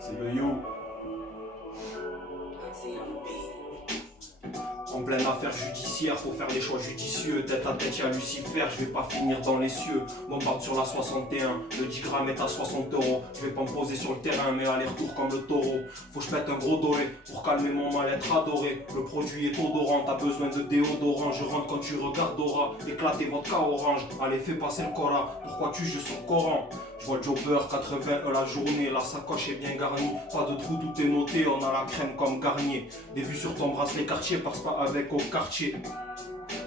C'est le you. En pleine affaire judiciaire, faut faire des choix judicieux. Tête à tête, y'a Lucifer, je vais pas finir dans les cieux. Bombarde sur la 61, le 10 grammes est à 60 €. Je vais pas me poser sur le terrain, mais aller-retour comme le taureau. Faut que je pète un gros doré pour calmer mon mal-être adoré. Le produit est odorant, t'as besoin de déodorant. Je rentre quand tu regarderas, éclater votre cas orange. Allez, fais passer le Coran, pourquoi tu joues sur le Coran? Je vois le jobber, 80 la journée, la sacoche est bien garnie. Pas de trou, tout est noté, on a la crème comme Garnier. Des vues sur ton bracelet quartier, passe pas avec au quartier.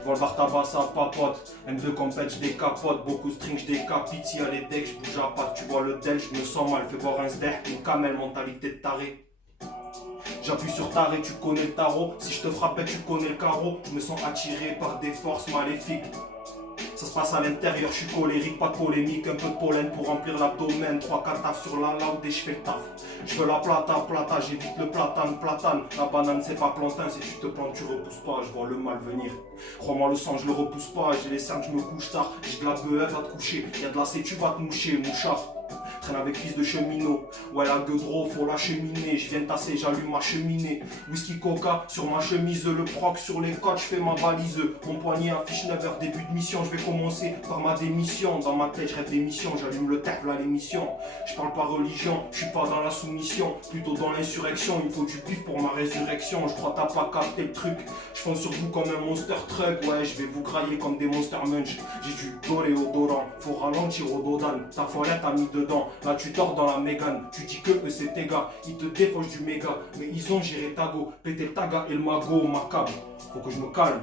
Vois le bar tabac, ça papote. M2 compète, je décapote. Beaucoup string, je décapite. Si y'a les decks, je bouge à patte. Tu vois le del, je me sens mal. Fais voir un sdeh, une camel, mentalité de taré. J'appuie sur taré, tu connais le tarot. Si je te frappais, tu connais le carreau. Je me sens attiré par des forces maléfiques. Ça se passe à l'intérieur, je suis colérique, pas de polémique, un peu de pollen pour remplir l'abdomen, 3-4 taf sur la loud et je fais le taf. Je veux la plata, j'évite le platane, la banane c'est pas plantain, si tu te plantes tu repousses pas, je vois le mal venir. Crois-moi le sang je le repousse pas, j'ai les cernes, je me couche tard, j'ai de la beuh, va te coucher, y'a de la tu vas te moucher, mouchard. Traîne avec fils de cheminot, ouais la gueule gros, faut la cheminer, je viens tasser, j'allume ma cheminée. Whisky coca sur ma chemise, le proc sur les côtes, je fais ma valise. Mon poignet affiche 9h, début de mission, je vais commencer par ma démission. Dans ma tête je rêve d'émission, j'allume le terre, là l'émission. Je parle pas religion, je suis pas dans la soumission, plutôt dans l'insurrection, il faut du pif pour ma résurrection. Je crois t'as pas capté le truc, je fonce sur vous comme un monster truck, ouais je vais vous grailler comme des monster munch. J'ai du doré odorant, faut ralentir au dodan, ta follette a mis dedans. Là tu dors dans la mégane, tu dis que eux c'est tes gars, ils te défauchent du méga, mais ils ont géré ta go, pété le taga et le magot macabre. Faut que je me calme.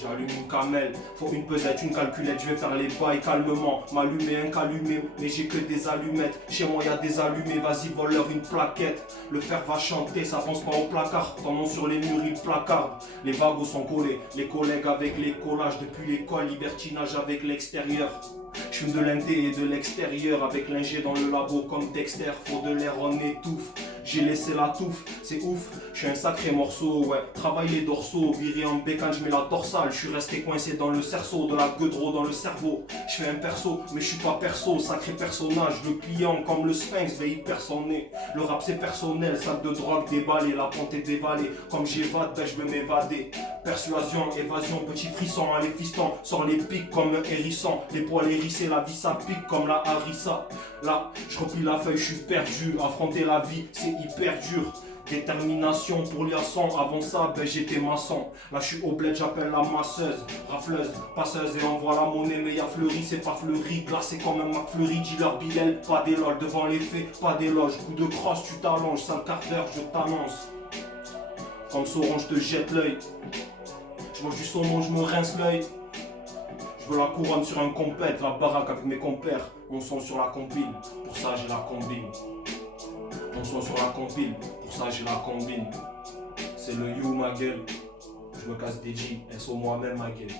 J'allume une camelle, faut une pesette, une calculette, je vais faire les bails calmement. M'allumer un calumé, mais j'ai que des allumettes. Chez moi y'a des allumés, vas-y vole-leur une plaquette. Le fer va chanter, ça pense pas au placard. Pendant sur les murs ils placardent. Les wagons sont collés, les collègues avec les collages. Depuis l'école, libertinage avec l'extérieur. Je fume de l'indé et de l'extérieur avec l'ingé dans le labo comme Dexter. Faut de l'air, on étouffe. J'ai laissé la touffe, c'est ouf, je suis un sacré morceau, ouais. Travaille les dorsaux, viré en bécane, je mets la dorsale. Je suis resté coincé dans le cerceau, de la gueudreau dans le cerveau. Je fais un perso, mais je suis pas perso, sacré personnage. Le client comme le sphinx, veille hyper son nez. Le rap c'est personnel, sac de drogue déballé, la pente est dévalée. Comme j'évade, ben je veux m'évader. Persuasion, évasion, petit frisson, allez fiston, sors les pics comme un hérisson. Les poils hérissés, la vie ça pique comme la harissa. Là, je replie la feuille, je suis perdu. Affronter la vie, c'est hyper dur. Détermination pour l'IA100, avant ça ben j'étais maçon. Là je suis au bled, j'appelle la masseuse, rafleuse, passeuse et envoie la monnaie. Mais y'a fleuri, c'est pas fleuri, glacé comme un McFlurry. Dealer Bilal, pas d'éloge, devant les faits, pas d'éloge. Coup de crosse, tu t'allonges, 5 quarts d'heure, je t'annonce. Comme Sauron, je te jette l'œil. Je mange du saumon, je me rince l'œil. Je veux la couronne sur un compète, la baraque avec mes compères. Mon son sur la compile, pour ça j'ai la combine. Mon son sur la compile, pour ça j'ai la combine. C'est le you ma gueule. Je me casse des G, SO moi-même ma gueule.